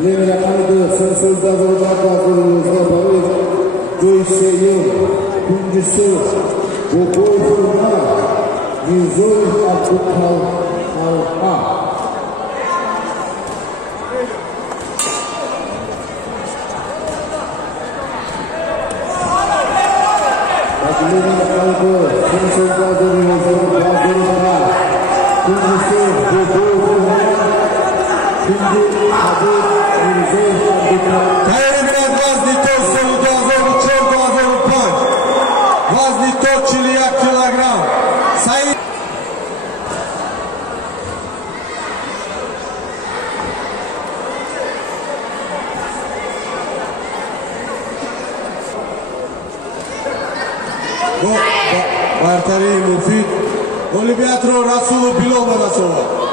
Linia canada să soldează următorul zăbărât, 2-1, Pungisul, Boboi Furnar, Nizoi Abdukhal Al-A. Linia canada să soldează următorul Pungisul, Boboi Furnar, Care eliminat Vaznitor, soldează Lucior, 2-0 Punj. Vaznitor, Cilia, kilogram. Said. Bayartari Mufid, Olimpiatro Rasul Bilova Rasova.